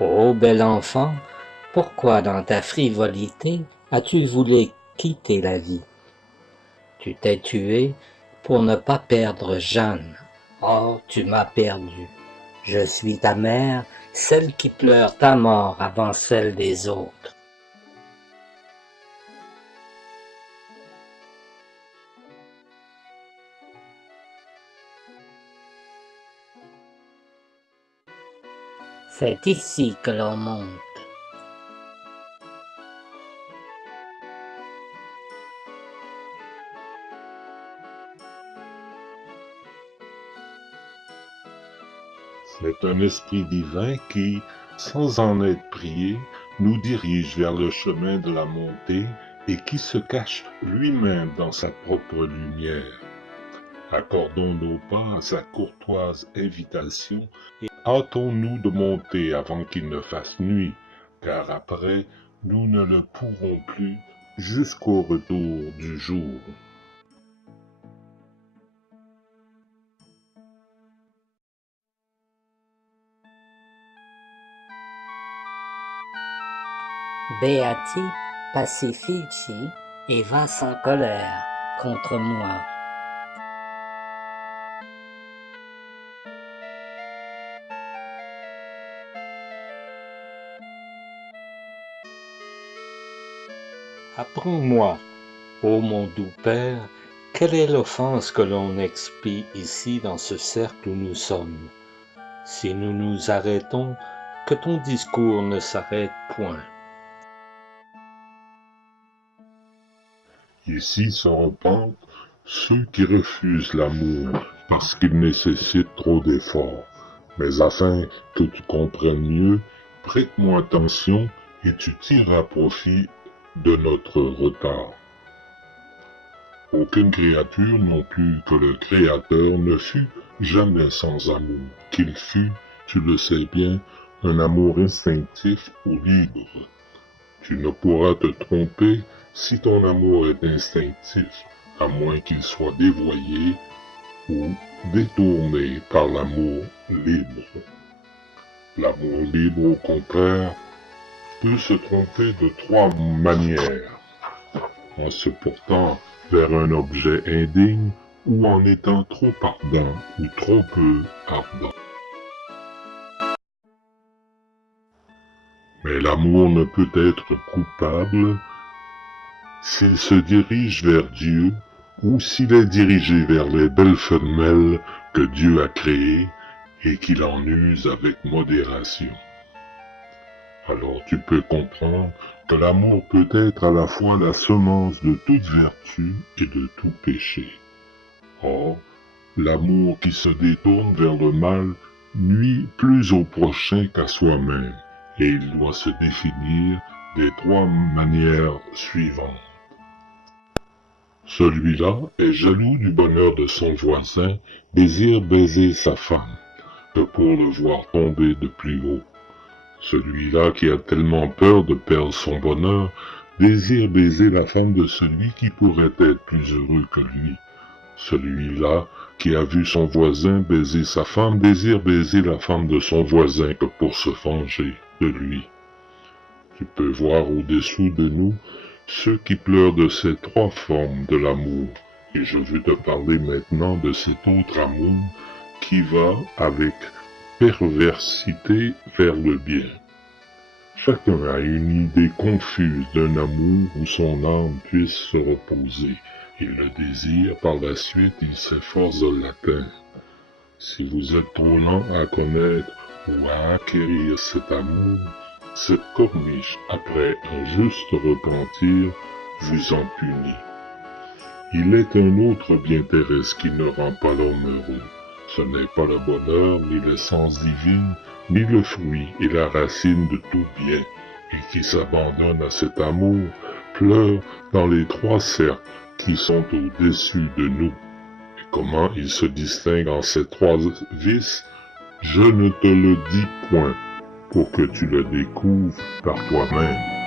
Ô bel enfant, pourquoi dans ta frivolité as-tu voulu quitter la vie? Tu t'es tué pour ne pas perdre Jeanne. Oh, tu m'as perdu. Je suis ta mère, celle qui pleure ta mort avant celle des autres. C'est ici que l'on monte. C'est un esprit divin qui, sans en être prié, nous dirige vers le chemin de la montée et qui se cache lui-même dans sa propre lumière. Accordons nos pas à sa courtoise invitation et hâtons-nous de monter avant qu'il ne fasse nuit, car après, nous ne le pourrons plus jusqu'au retour du jour. Beati pacifici et va sans colère contre moi. Apprends-moi, ô mon doux Père, quelle est l'offense que l'on expie ici dans ce cercle où nous sommes? Si nous nous arrêtons, que ton discours ne s'arrête point. Ici se repentent ceux qui refusent l'amour parce qu'il nécessite trop d'efforts. Mais afin que tu comprennes mieux, prête-moi attention et tu tireras profit de notre retard. Aucune créature non plus que le Créateur ne fut jamais sans amour, qu'il fut, tu le sais bien, un amour instinctif ou libre. Tu ne pourras te tromper si ton amour est instinctif, à moins qu'il soit dévoyé ou détourné par l'amour libre. L'amour libre, au contraire, peut se tromper de trois manières: en se portant vers un objet indigne ou en étant trop ardent ou trop peu ardent. Mais l'amour ne peut être coupable s'il se dirige vers Dieu ou s'il est dirigé vers les belles femelles que Dieu a créées et qu'il en use avec modération. Alors tu peux comprendre que l'amour peut être à la fois la semence de toute vertu et de tout péché. Or, l'amour qui se détourne vers le mal nuit plus au prochain qu'à soi-même, et il doit se définir des trois manières suivantes. Celui-là est jaloux du bonheur de son voisin, désire baiser sa femme, que pour le voir tomber de plus haut. Celui-là qui a tellement peur de perdre son bonheur, désire baiser la femme de celui qui pourrait être plus heureux que lui. Celui-là qui a vu son voisin baiser sa femme, désire baiser la femme de son voisin que pour se venger de lui. Tu peux voir au-dessous de nous ceux qui pleurent de ces trois formes de l'amour, et je veux te parler maintenant de cet autre amour qui va avec perversité vers le bien. Chacun a une idée confuse d'un amour où son âme puisse se reposer. Il le désire, par la suite il s'efforce de l'atteindre. Si vous êtes trop lent à connaître ou à acquérir cet amour, cette corniche, après un juste repentir, vous en punit. Il est un autre bien terrestre qui ne rend pas l'homme heureux. Ce n'est pas le bonheur, ni l'essence divine, ni le fruit et la racine de tout bien, et qui s'abandonne à cet amour, pleure dans les trois cercles qui sont au-dessus de nous. Et comment il se distingue en ces trois vices, je ne te le dis point, pour que tu le découvres par toi-même.